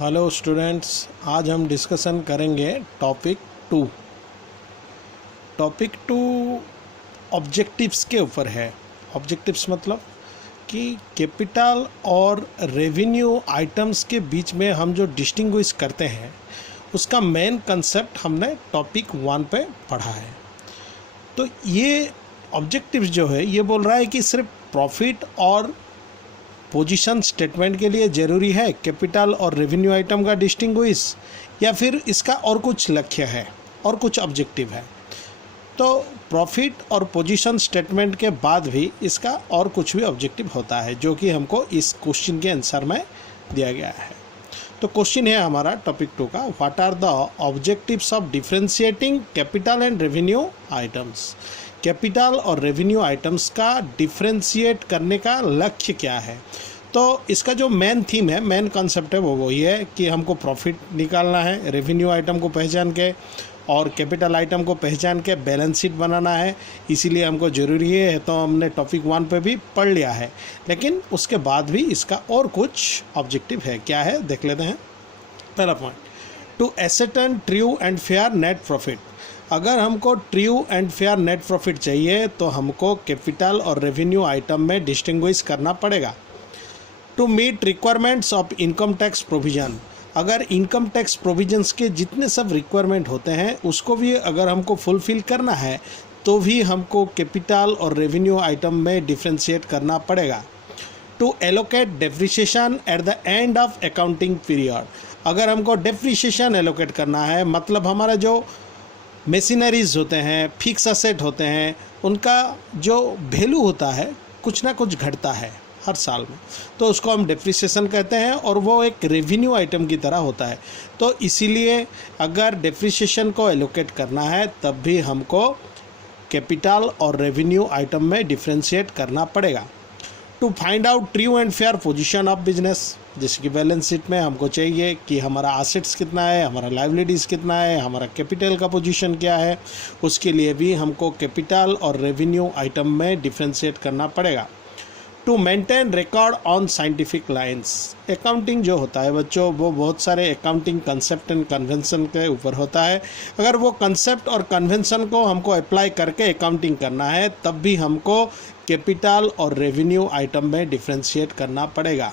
Hello students, आज हम discussion करेंगे टॉपिक टू ऑब्जेक्टिव्स के ऊपर है। ऑब्जेक्टिव्स मतलब कि कैपिटल और रेवेन्यू आइटम्स के बीच में हम जो डिस्टिंग्विश करते हैं उसका मेन कंसेप्ट हमने टॉपिक 1 पे पढ़ा है। तो ये ऑब्जेक्टिव्स जो है ये बोल रहा है कि सिर्फ प्रॉफिट और पोजीशन स्टेटमेंट के लिए ज़रूरी है कैपिटल और रेवेन्यू आइटम का डिस्टिंग्विश, या फिर इसका और कुछ लक्ष्य है और कुछ ऑब्जेक्टिव है। तो प्रॉफिट और पोजीशन स्टेटमेंट के बाद भी इसका और कुछ भी ऑब्जेक्टिव होता है, जो कि हमको इस क्वेश्चन के आंसर में दिया गया है। तो क्वेश्चन है हमारा टॉपिक 2 का, what are the objectives of differentiating capital and revenue items. Capital और रेवेन्यू आइटम्स का डिफरेंशिएट करने का लक्ष्य क्या है। तो इसका जो मेन थीम है, मेन कॉन्सेप्ट है, वो वही है कि हमको प्रॉफिट निकालना है, रेवेन्यू आइटम को पहचान के और कैपिटल आइटम को पहचान के बैलेंस शीट बनाना है। इसीलिए हमको ज़रूरी है, तो हमने टॉपिक 1 पे भी पढ़ लिया है, लेकिन उसके बाद भी इसका और कुछ ऑब्जेक्टिव है। क्या है देख लेते हैं। पहला point, to ascertain true and fair net profit. अगर हमको true and fair net profit चाहिए तो हमको कैपिटल और रेवेन्यू आइटम में डिस्टिंग्विश करना पड़ेगा। To meet requirements of income tax provision. अगर इनकम टैक्स प्रोविजंस के जितने सब रिक्वायरमेंट होते हैं उसको भी अगर हमको फुलफिल करना है तो भी हमको कैपिटल और रेवेन्यू आइटम में डिफ्रेंशिएट करना पड़ेगा। To allocate depreciation at the end of accounting period. अगर हमको डेप्रिसिएशन एलोकेट करना है, मतलब हमारा जो मशीनरीज होते हैं, फिक्स असेट होते हैं, उनका जो वैल्यू होता है कुछ ना कुछ घटता है हर साल में, तो उसको हम डेप्रिसिएशन कहते हैं और वो एक रेवेन्यू आइटम की तरह होता है। तो इसीलिए अगर डेप्रिसिएशन को एलोकेट करना है तब भी हमको कैपिटल और रेवेन्यू आइटम में डिफ्रेंशिएट करना पड़ेगा। To find out true and fair position of business, जैसे कि बैलेंस शीट में हमको चाहिए कि हमारा एसेट्स कितना है, हमारा लायबिलिटीज़ कितना है, हमारा कैपिटल का पोजीशन क्या है, उसके लिए भी हमको कैपिटल और रेवेन्यू आइटम में डिफ्रेंशिएट करना पड़ेगा। To maintain record on scientific lines. Accounting जो होता है बच्चों, वो बहुत सारे अकाउंटिंग कंसेप्ट एंड कन्वेंशन के ऊपर होता है। अगर वो कंसेप्ट और कन्वेंशन को हमको अप्लाई करके अकाउंटिंग करना है तब भी हमको कैपिटल और रेवेन्यू आइटम में डिफ्रेंशिएट करना पड़ेगा।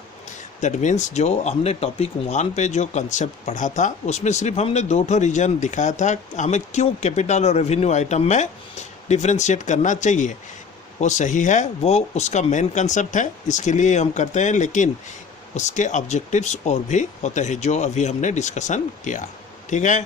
दैट मीन्स जो हमने टॉपिक 1 पे जो कंसेप्ट पढ़ा था उसमें सिर्फ हमने 2 रीजन दिखाया था हमें क्यों कैपिटल और रेवेन्यू आइटम में डिफ्रेंशिएट करना चाहिए। वो सही है, वो उसका मेन कंसेप्ट है, इसके लिए हम करते हैं, लेकिन उसके ऑब्जेक्टिव्स और भी होते हैं जो अभी हमने डिस्कशन किया। ठीक है।